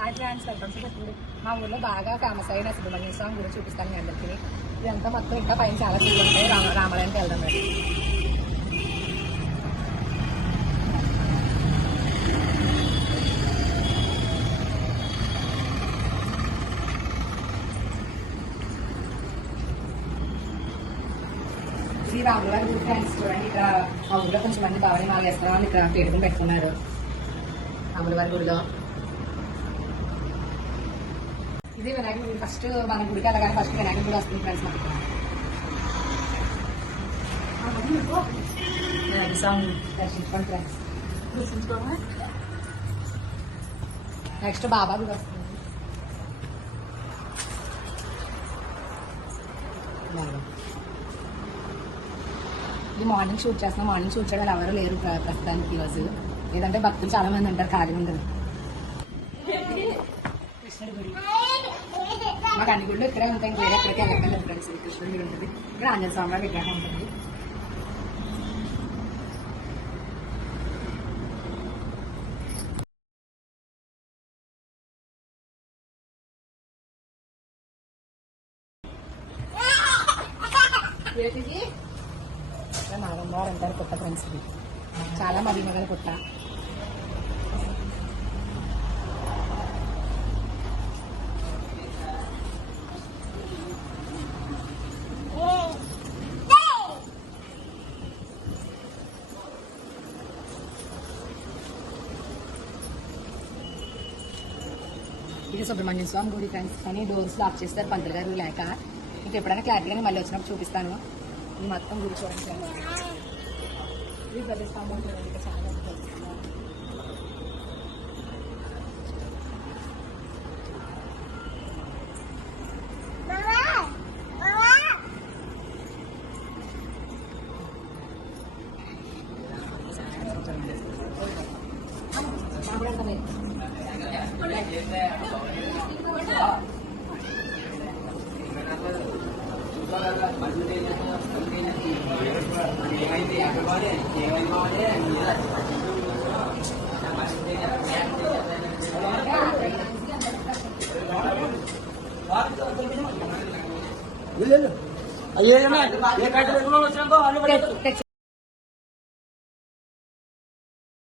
Hi friends, welcome to చెప్పండి. మా ఊళ్ళో బాగా ఫేమస్ అయిన సుబ్రహ్మణ్య స్వామి గురించి చూపిస్తాను మీ అందరికీ. ఇదంతా మొత్తం ఇంకా పైన చాలా సీట్లు ఉంటాయి. రామాలయానికి వెళ్దాం మరి. ఇది రాముల వారి గుడి ఫ్రెండ్స్. చూడండి, ఇక్కడ మా ఊళ్ళో కొంచెం మంది బాగా మాలు వేస్తున్నామని ఇక్కడ పేరుకుని పెట్టుకున్నారు రాముల వారి గుడిలో. ఇది వినాయక గుడి. ఫస్ట్ మన గుడికి వెళ్ళగానే ఫస్ట్ వినాయక గుడి వస్తుంది ఫ్రెండ్స్. మనకి వినాయక స్వామి దర్శించుకోండి ఫ్రెండ్స్. నెక్స్ట్ బాబా గుడి వస్తుంది. ఇది మార్నింగ్ షూట్ చేస్తున్నాం. మార్నింగ్ షూట్ చేయడం ఎవరు లేరు ప్రస్తుతానికి ఈరోజు. లేదంటే భక్తులు చాలా మంది ఉంటారు, ఖాళీ ఉండదు. కృష్ణుడి గుడి మాకు అన్ని గుళ్ళు ఇక్కడే ఉంటాయి. వేరే ఎక్కడికి వెళ్ళలేదు ఫ్రెండ్స్. కృష్ణుడి గుడి ఉంటుంది. ఇక్కడ ఆంజనేయ స్వామి విగ్రహం ఉంటుంది. నాగమ్మవారు అంటారు పుట్ట ఫ్రెండ్స్. ఇది చాలా మహిమగల పుట్ట. ఇది సుబ్రహ్మణ్య స్వామి గుడి ఫ్రెండ్స్. కానీ డోర్స్ లాక్ చేస్తారు పంతులు గారు లేక. ఇంకా ఎప్పుడైనా క్లారిటీగా మళ్ళీ వచ్చినప్పుడు చూపిస్తాను. ఇది మొత్తం గుడి చూడండి ఫ్రెండ్స్. ఇది ప్రతిష్టాంబం చూడండి, ఇంకా చాలా అయ్యే